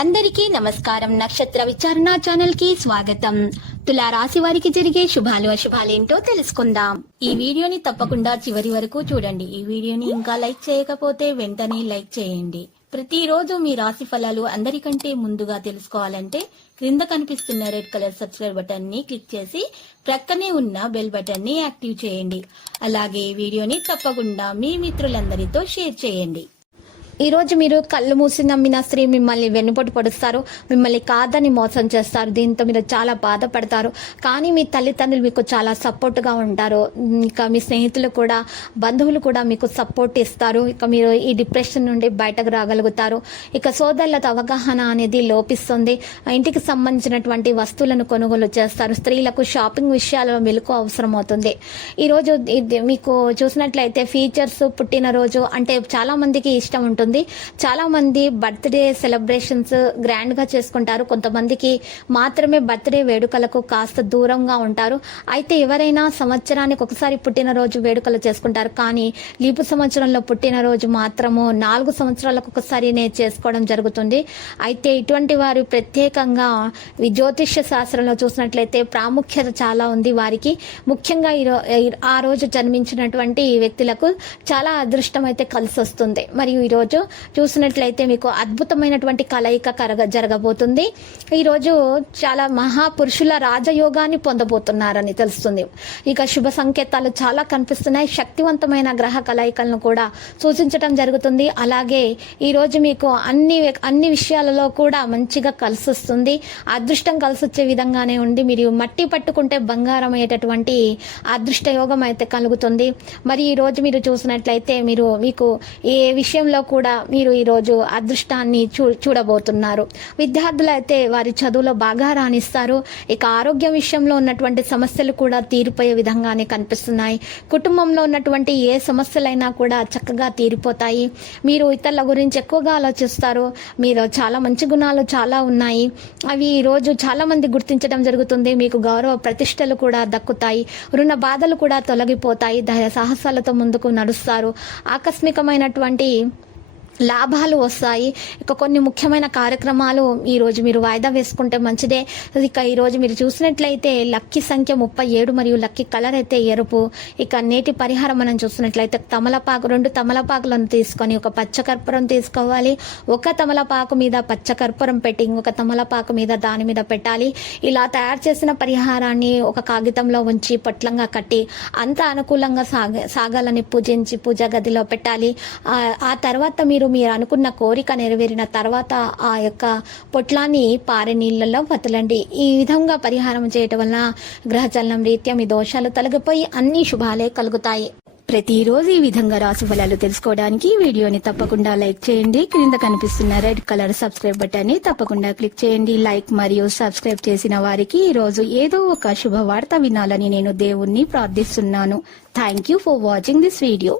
అందరికీ నమస్కారం. నక్షత్ర విచారణ ఛానల్ కి స్వాగతం. తులా రాశి వారికి జరిగే శుభాలు అశుభాలేంటో తెలుసుకుందాం. ఈ వీడియోని తప్పకుండా చివరి వరకు చూడండి. ఈ వీడియోని ఇంకా లైక్ చేయకపోతే వెంటనే లైక్ చేయండి. ప్రతిరోజు మీ రాశి ఫలాలు అందరికంటే ముందుగా తెలుసుకోవాలంటే క్రింద కనిపిస్తున్న రెడ్ కలర్ సబ్స్క్రైబ్ బటన్ ని క్లిక్ చేసి ప్రక్కనే ఉన్న బెల్ బటన్ ని యాక్టివ్ చేయండి. అలాగే ఈ వీడియోని తప్పకుండా మీ మిత్రులందరితో షేర్ చేయండి. ఈ రోజు మీరు కళ్ళు మూసి నమ్మిన స్త్రీ మిమ్మల్ని వెన్నుపోటు పొడుస్తారు, మిమ్మల్ని కాదని మోసం చేస్తారు. దీంతో మీరు చాలా బాధపడతారు. కానీ మీ తల్లిదండ్రులు మీకు చాలా సపోర్ట్గా ఉంటారు. ఇక మీ స్నేహితులు కూడా, బంధువులు కూడా మీకు సపోర్ట్ ఇస్తారు. ఇక మీరు ఈ డిప్రెషన్ నుండి బయటకు రాగలుగుతారు. ఇక సోదరులతో అవగాహన అనేది లోపిస్తుంది. ఇంటికి సంబంధించినటువంటి వస్తువులను కొనుగోలు చేస్తారు. స్త్రీలకు షాపింగ్ విషయాలలో మెలకు అవసరం అవుతుంది. ఈరోజు మీకు చూసినట్లయితే ఫీచర్స్, పుట్టినరోజు అంటే చాలా మందికి ఇష్టం ఉంటుంది. చాలా మంది బర్త్డే సెలబ్రేషన్స్ గ్రాండ్ గా చేసుకుంటారు. కొంతమందికి మాత్రమే బర్త్డే వేడుకలకు కాస్త దూరంగా ఉంటారు. అయితే ఎవరైనా సంవత్సరానికి ఒకసారి పుట్టినరోజు వేడుకలు చేసుకుంటారు. కానీ లీపు సంవత్సరంలో పుట్టినరోజు మాత్రము 4 సంవత్సరాలకు ఒకసారినే చేసుకోవడం జరుగుతుంది. అయితే ఇటువంటి వారు ప్రత్యేకంగా జ్యోతిష్య శాస్త్రంలో చూసినట్లయితే ప్రాముఖ్యత చాలా ఉంది వారికి. ముఖ్యంగా ఆ రోజు జన్మించినటువంటి వ్యక్తులకు చాలా అదృష్టం అయితే కలిసి వస్తుంది. మరియు ఈరోజు చూసినట్లయితే మీకు అద్భుతమైనటువంటి కలయిక జరగబోతుంది. ఈరోజు చాలా మహాపురుషుల రాజయోగాన్ని పొందబోతున్నారని తెలుస్తుంది. ఇక శుభ సంకేతాలు చాలా కనిపిస్తున్నాయి. శక్తివంతమైన గ్రహ కలయికలను కూడా సూచించడం జరుగుతుంది. అలాగే ఈరోజు మీకు అన్ని విషయాలలో కూడా మంచిగా కలిసి వస్తుంది. అదృష్టం కలిసి వచ్చే విధంగానే ఉండి మీరు మట్టి పట్టుకుంటే బంగారం అయ్యేటటువంటి అదృష్ట యోగం అయితే కలుగుతుంది. మరి ఈరోజు మీరు చూసినట్లయితే మీకు ఏ విషయంలో కూడా మీరు ఈరోజు అదృష్టాన్ని చూడబోతున్నారు. విద్యార్థులు అయితే వారి చదువులో బాగా రాణిస్తారు. ఇక ఆరోగ్య విషయంలో ఉన్నటువంటి సమస్యలు కూడా తీరిపోయే విధంగానే కనిపిస్తున్నాయి. కుటుంబంలో ఉన్నటువంటి ఏ సమస్యలైనా కూడా చక్కగా తీరిపోతాయి. మీరు ఇతరుల గురించి ఎక్కువగా ఆలోచిస్తారు. మీరు చాలా మంచి గుణాలు చాలా ఉన్నాయి. అవి ఈరోజు చాలా మంది గుర్తించడం జరుగుతుంది. మీకు గౌరవ ప్రతిష్టలు కూడా దక్కుతాయి. రుణ బాధలు కూడా తొలగిపోతాయి. ధైర్య సాహసాలతో ముందుకు నడుస్తారు. ఆకస్మికమైనటువంటి లాభాలు వస్తాయి. ఇక కొన్ని ముఖ్యమైన కార్యక్రమాలు ఈరోజు మీరు వాయిదా వేసుకుంటే మంచిదే. ఇక ఈరోజు మీరు చూసినట్లయితే లక్కీ సంఖ్య 37 మరియు లక్కీ కలర్ అయితే ఎరుపు. ఇక నేటి పరిహారం మనం చూసినట్లయితే తమలపాకు 2 తమలపాకులను తీసుకొని ఒక పచ్చకర్పూరం తీసుకోవాలి. ఒక తమలపాకు మీద పచ్చకర్పూరం పెట్టి ఇంకొక తమలపాకు మీద దాని మీద పెట్టాలి. ఇలా తయారు చేసిన పరిహారాన్ని ఒక కాగితంలో ఉంచి పొట్లంగా కట్టి అంత అనుకూలంగా సాగాలని పూజించి పూజా గదిలో పెట్టాలి. ఆ తర్వాత మీరు అనుకున్న కోరిక నెరవేరిన తర్వాత ఆ యొక్క పొట్లాన్ని పారే నీళ్లలో వదలండి. ఈ విధంగా పరిహారం చేయటం వలన గ్రహచలనం రీత్యా మీ దోషాలు తొలగిపోయి అన్ని శుభాలే కలుగుతాయి. ప్రతిరోజు ఈ విధంగా రాశి ఫలాలు తెలుసుకోవడానికి వీడియోని తప్పకుండా లైక్ చేయండి. క్రింద కనిపిస్తున్న రెడ్ కలర్ సబ్స్క్రైబ్ బటన్ ని తప్పకుండా క్లిక్ చేయండి. లైక్ మరియు సబ్స్క్రైబ్ చేసిన వారికి ఈ రోజు ఏదో ఒక శుభవార్త వినాలని నేను దేవుణ్ణి ప్రార్థిస్తున్నాను. Thank you for watching this video.